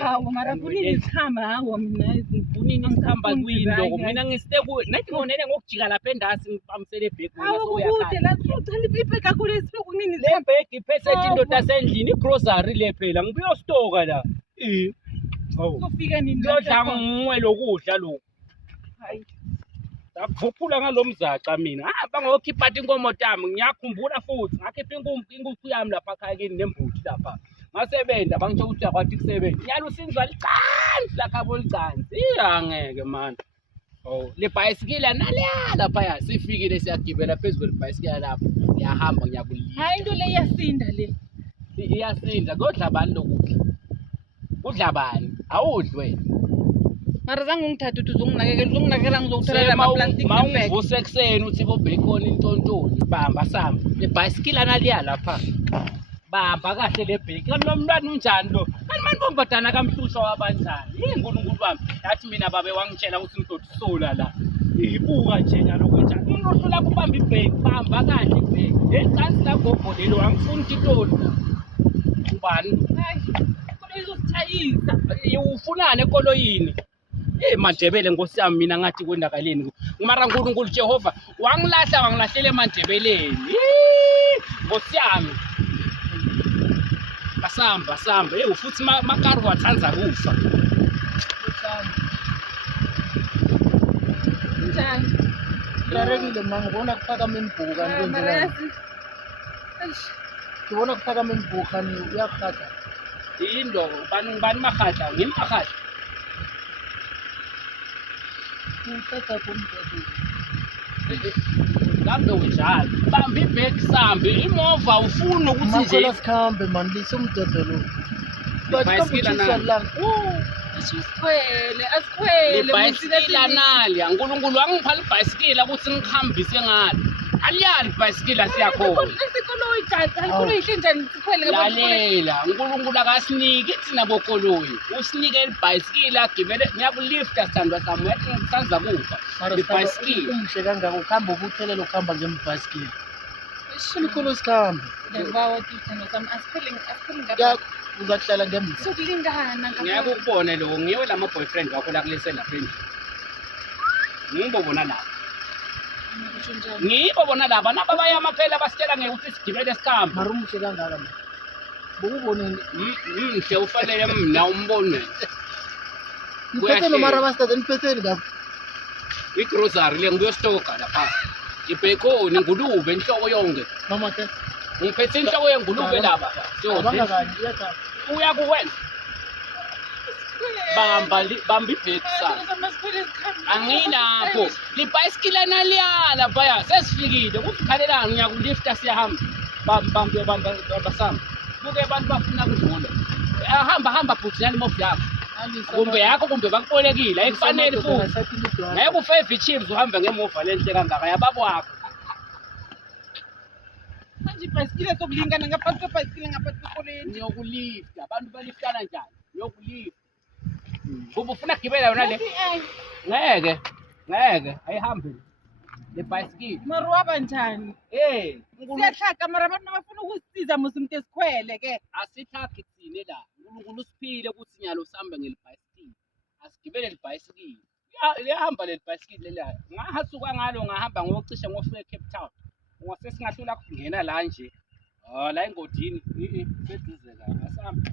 Hawu mara kunini sikhamba hawo mina kunini sikhamba kuyinto mina ngisite nathi ngonene ngokujika lapha endasi ngipamisele ibhegi mina soyakude la uthanda ibhegi kakhulu esibuku kunini le bhegi iphethe indoda sendlini igrocery le phela ngibuya stoka la kufika nini lodla ngumwe lokudla lo hayi Ngaphuphula ngalomzaca mina. Bangokhipha inkomo tami ngiyakhumbula futhi ngakhipha inkukhu yami lapha khayini nembuthi lapha. Ngasebenza bangitsho ukuthi yakwathi kusebenza. Nyalo usinzwa licansi lakhabo licansi. Angeke man. Oh, le bicycle nalaya lapha sifikile siyagibela phezulu kwebicycle lapha. Siyahamba ngiyakulila. Hayi into le iyasinda le. Iyasinda kodla bani lokudla. Udla bani? Awudli wena. Mara zange ungithathe uthi uzonginakekela ngizokutholela ama-plastic bag. Mawuvuse ekuseni uthi bobhekon intontoni bamba samba. Le bicycle naliya lapha. Bamba kahle le bheki. Kanti nomntwana unjani lo? Kanti mantombazana kamhlushwa wabanjani? Yinkulunkulu bami. Yathi mina babe wangitshela ukuthi ngizokusola la. Ibuka nje njalo kunjani. Umuntu la kubamba ibheki, bamba kahle ibheki. Ecansi la gogo lelo angifuni itoli. Ubani? Hayi. Kolo izosithayisa. Ufunani ekoloyini? Mandebele Nkosi yami mina ngathi kwendakaleni. Mara uNkulunkulu Jehova wangilahla wangilahlele eMandebeleni. Nkosi yami. Basamba futhi makaru wathanza kufa. Njani? Rarekile mama ngibona kuphakama imibhuku kanti kwenzekani? Ngibona kuphakama imibhuku kanti uyakhada. Indo bani makhadla ngimkhadla. Ngithatha kumthetho. Kambe unjalo. Bamba ibheki sambe imova ufuna ukuthi nje sikhambe man lisumthetho lo. Asikhwele bicycle naliya uNkulunkulu wangipha ibhayisikili ukuthi ngihambise ngalo. Aliyali ibhayisikili siyakhona. Isikoloyi tata alikoloyi njani sikhwele lalela uNkulunkulu akasiniki thina bokoloyi usinike ibhayisikili agibele ngiyakulifta sithandwa sami yathi ngisanza kufa ibhayisikili umhle kangaka ukhamba ubuthelelo ukuhamba ngemibhayisikili isikhulu sikhambe ngibawa ukuthi sithandwa sami asikhwele ngapha uzakuhlala ngemva sokulingana ngiyakubona lo ngiwe lama boyfriend wakho la kulesela friend ngibona lapha ngibona laba naba bayama phela basitshela ngeke sigibele sikhamba mara umuhle kangaka manje bokuboneni mhle ufanele mina umbone ngiphethe nomara basithathe niphetheni lapha igrocery le ngiyostoka lapha ibhekoni ngulube inhloko yonke mama ke ngiphethe inhloko yengulube lapha abangakani iyathaba uyakuwenza bamba ibheki sami angilapho libhayisikili naliyala phaya sesifikile ukukhalelana ngiyakulifta siyahamba bamba sami buke abantu bafuna kudlula hamba futhi nalimovu yakho kumbe yakho kumbe bakubolekile ayikufanele futhi ngeke ufave chips uhambe ngemuva lenhle kangaka yababo wakho manje ibhayisikili sokulingana ngaphansi kwebhayisikili ngaphansi kwekoleni ngiyokulifta abantu baliftana njani ngiyokulifta Bubu ufuna kugibela yona le ngeke ayihambe le bicycle mara waba njani siyahlaka mara abantu abafuna ukusisiza musi umuntu esikhwele ke asithaki thine la uNkulunkulu usiphile ukuthi nyalo usambe ngelibhayisikili asigibele libhayisikili liyahamba le bicycle la ngahasuka ngalo ngahamba ngocishe ngofika eCape Town ngose singahlula kungena la nje la engodini seduzeka asamba